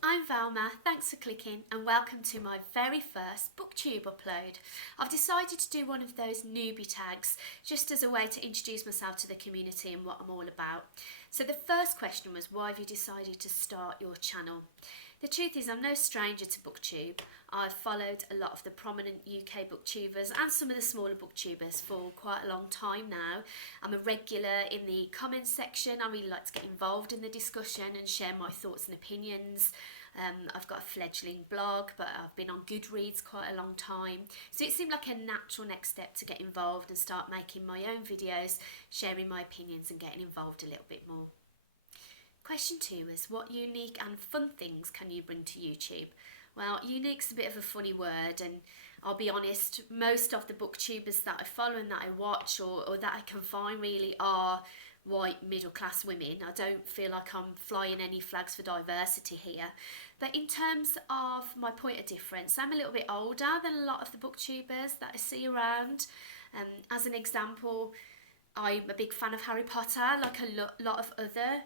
I'm Velma, thanks for clicking and welcome to my very first Booktube upload. I've decided to do one of those newbie tags just as a way to introduce myself to the community and what I'm all about. So the first question was, why have you decided to start your channel? The truth is, I'm no stranger to Booktube. I've followed a lot of the prominent UK booktubers and some of the smaller booktubers for quite a long time now. I'm a regular in the comments section. I really like to get involved in the discussion and share my thoughts and opinions. I've got a fledgling blog, but I've been on Goodreads quite a long time. So it seemed like a natural next step to get involved and start making my own videos, sharing my opinions and getting involved a little bit more. Question 2 is, what unique and fun things can you bring to YouTube? Well, unique's a bit of a funny word, and I'll be honest, most of the booktubers that I follow and that I watch or that I can find really are white middle class women. I don't feel like I'm flying any flags for diversity here. But in terms of my point of difference, I'm a little bit older than a lot of the booktubers that I see around. As an example, I'm a big fan of Harry Potter, like a lot of other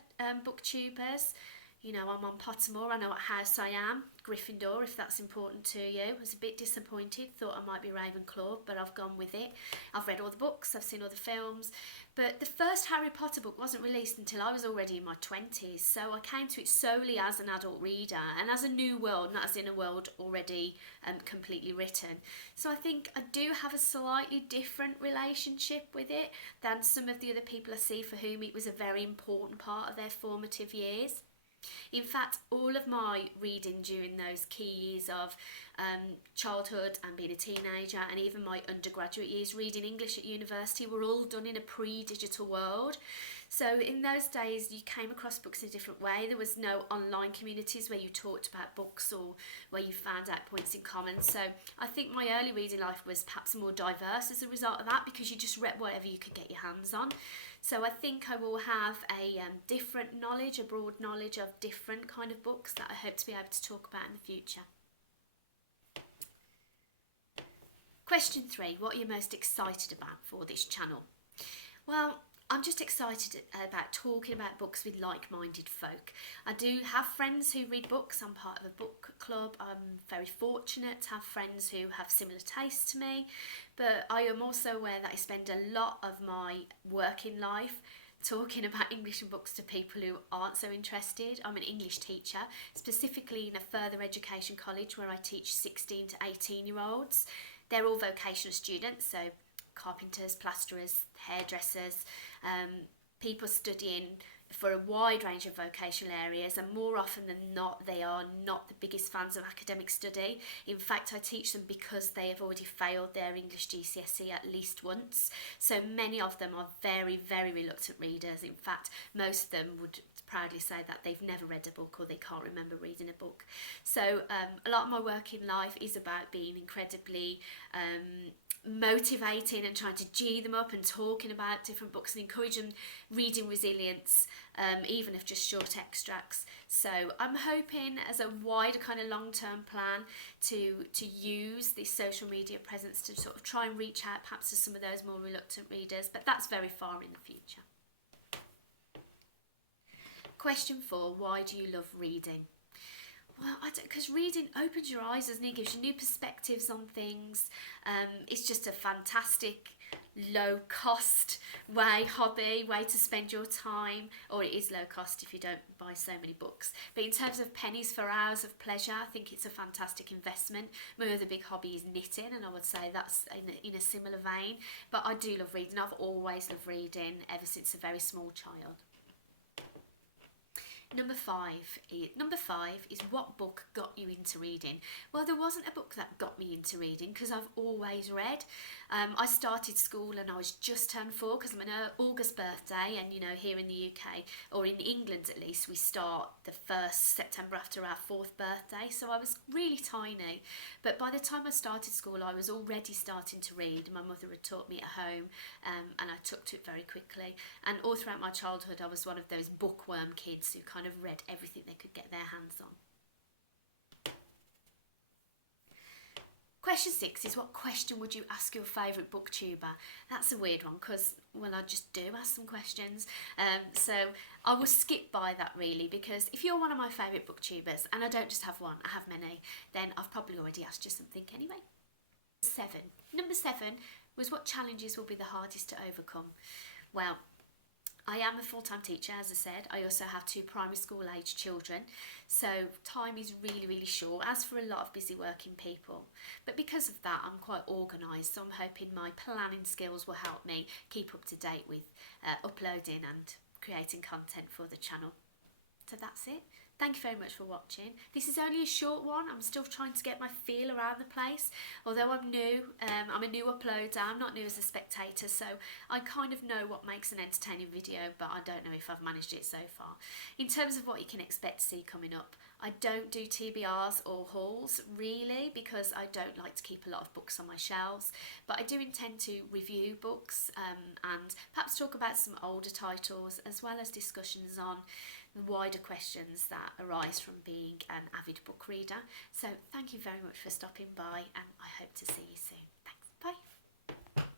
booktubers. You know, I'm on Pottermore, I know what house I am, Gryffindor, if that's important to you. I was a bit disappointed, thought I might be Ravenclaw, but I've gone with it. I've read all the books, I've seen all the films, but the first Harry Potter book wasn't released until I was already in my 20s, so I came to it solely as an adult reader and as a new world, not as in a world already completely written. So I think I do have a slightly different relationship with it than some of the other people I see for whom it was a very important part of their formative years. In fact, all of my reading during those key years of childhood and being a teenager, and even my undergraduate years reading English at university, were all done in a pre-digital world. So in those days you came across books in a different way. There was no online communities where you talked about books or where you found out points in common. So I think my early reading life was perhaps more diverse as a result of that, because you just read whatever you could get your hands on. So I think I will have a different knowledge, a broad knowledge of different kind of books that I hope to be able to talk about in the future. Question 3, what are you most excited about for this channel? Well, I'm just excited about talking about books with like-minded folk. I do have friends who read books. I'm part of a book club. I'm very fortunate to have friends who have similar tastes to me, but I am also aware that I spend a lot of my working life talking about English and books to people who aren't so interested. I'm an English teacher, specifically in a further education college where I teach 16 to 18-year-olds. They're all vocational students, so carpenters, plasterers, hairdressers, people studying for a wide range of vocational areas, and more often than not they are not the biggest fans of academic study. In fact, I teach them because they have already failed their English GCSE at least once, so many of them are very, very reluctant readers. In fact, most of them would proudly say that they've never read a book or they can't remember reading a book. So a lot of my working life is about being incredibly motivating and trying to G them up and talking about different books and encourage them reading resilience, even if just short extracts. So I'm hoping as a wider kind of long-term plan to use this social media presence to sort of try and reach out perhaps to some of those more reluctant readers, but that's very far in the future. Question 4, why do you love reading? Well, because reading opens your eyes, doesn't it? Gives you new perspectives on things. It's just a fantastic low-cost hobby way to spend your time, or it is low cost if you don't buy so many books. But in terms of pennies for hours of pleasure, I think it's a fantastic investment. My other big hobby is knitting, and I would say that's in a similar vein. But I do love reading. I've always loved reading ever since a very small child. Number five is, what book got you into reading? Well, there wasn't a book that got me into reading because I've always read. I started school and I was just turned 4 because I'm an August birthday, and you know, here in the UK, or in England at least, we start the 1st September after our 4th birthday, so I was really tiny. But by the time I started school I was already starting to read. My mother had taught me at home, and I took to it very quickly, and all throughout my childhood I was one of those bookworm kids who kind of read everything they could get their hands on. Question 6 is, what question would you ask your favourite booktuber? That's a weird one because, well, I just do ask some questions. So I will skip by that really, because if you're one of my favourite booktubers, and I don't just have one, I have many, then I've probably already asked you something anyway. Number 7 was, what challenges will be the hardest to overcome? Well, I am a full-time teacher, as I said. I also have 2 primary school age children, so time is really, really short, as for a lot of busy working people. But because of that, I'm quite organised, so I'm hoping my planning skills will help me keep up to date with uploading and creating content for the channel. So that's it. Thank you very much for watching. This is only a short one. I'm still trying to get my feel around the place. Although I'm new, I'm a new uploader. I'm not new as a spectator, so I kind of know what makes an entertaining video, but I don't know if I've managed it so far. In terms of what you can expect to see coming up, I don't do TBRs or hauls really, because I don't like to keep a lot of books on my shelves, but I do intend to review books and perhaps talk about some older titles, as well as discussions on the wider questions that arise from being an avid book reader. So thank you very much for stopping by, and I hope to see you